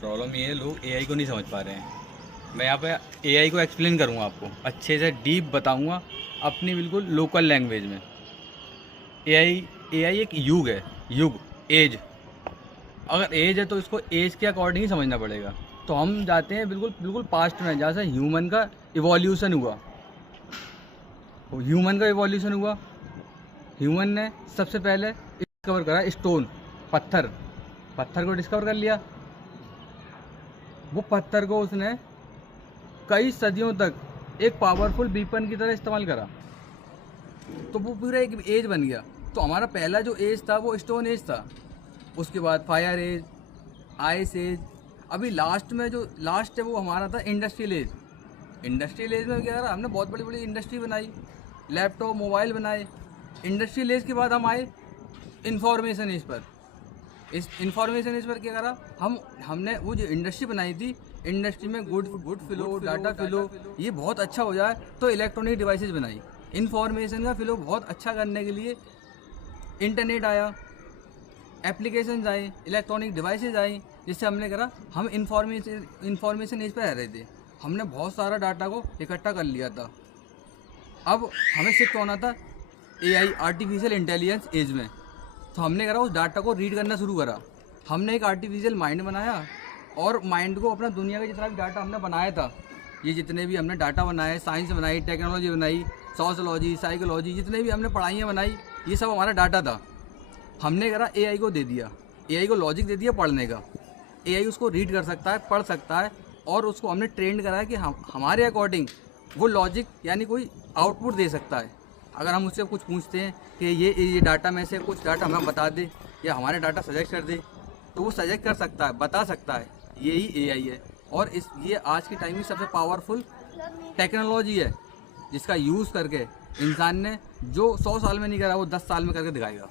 Problem ये है, लोग एआई को नहीं समझ पा रहे हैं। मैं यहाँ पे एआई को एक्सप्लेन करूँगा, आपको अच्छे से डीप बताऊँगा अपनी बिल्कुल लोकल लैंग्वेज में। एआई एआई एक युग है, युग, एज। अगर एज है तो इसको एज के अकॉर्डिंग ही समझना पड़ेगा। तो हम जाते हैं बिल्कुल बिल्कुल पास्ट में, जहाँ से ह्यूमन का इवोल्यूशन हुआ। ह्यूमन का इवोल्यूशन हुआ, ह्यूमन ने सबसे पहले डिस्कवर करा स्टोन, पत्थर। पत्थर को डिस्कवर कर लिया। वो पत्थर को उसने कई सदियों तक एक पावरफुल वीपन की तरह इस्तेमाल करा, तो वो पूरा एक एज बन गया। तो हमारा पहला जो एज था वो स्टोन एज था। उसके बाद फायर एज, आइस एज, अभी लास्ट में जो लास्ट है वो हमारा था इंडस्ट्रियल एज। इंडस्ट्रियल एज में क्या करा, हमने बहुत बड़ी बड़ी इंडस्ट्री बनाई, लैपटॉप, मोबाइल बनाए। इंडस्ट्रियल एज के बाद हम आए इंफॉर्मेशन एज पर। इस इंफॉर्मेशन एज पर क्या करा, हमने वो जो इंडस्ट्री बनाई थी, इंडस्ट्री में गुड फ्लो, डाटा फ्लो ये बहुत अच्छा हो जाए, तो इलेक्ट्रॉनिक डिवाइसेज बनाई। इंफॉर्मेशन का फ्लो बहुत अच्छा करने के लिए इंटरनेट आया, एप्लीकेशंस आए, इलेक्ट्रॉनिक डिवाइसेज आई, जिससे हमने करा हम इंफॉर्मेशन एज पर रह रहे थे। हमने बहुत सारा डाटा को इकट्ठा कर लिया था। अब हमें शिफ्ट होना था एआई, आर्टिफिशियल इंटेलिजेंस एज में। तो हमने करा उस डाटा को रीड करना शुरू करा। हमने एक आर्टिफिशियल माइंड बनाया, और माइंड को अपना दुनिया का जितना भी डाटा हमने बनाया था, ये जितने भी हमने डाटा बनाए, साइंस बनाई, टेक्नोलॉजी बनाई, सोशोलॉजी, साइकोलॉजी, जितने भी हमने पढ़ाइयाँ बनाई, ये सब हमारा डाटा था। हमने करा एआई को दे दिया, एआई को लॉजिक दे दिया पढ़ने का। एआई उसको रीड कर सकता है, पढ़ सकता है, और उसको हमने ट्रेंड करा है कि हमारे अकॉर्डिंग वो लॉजिक यानी कोई आउटपुट दे सकता है। अगर हम उससे कुछ पूछते हैं कि ये डाटा में से कुछ डाटा हमें बता दे या हमारे डाटा सजेस्ट कर दे, तो वो सजेस्ट कर सकता है, बता सकता है। यही एआई है, और ये आज की टाइम की सबसे पावरफुल टेक्नोलॉजी है, जिसका यूज़ करके इंसान ने जो 100 साल में नहीं करा वो 10 साल में करके दिखाएगा।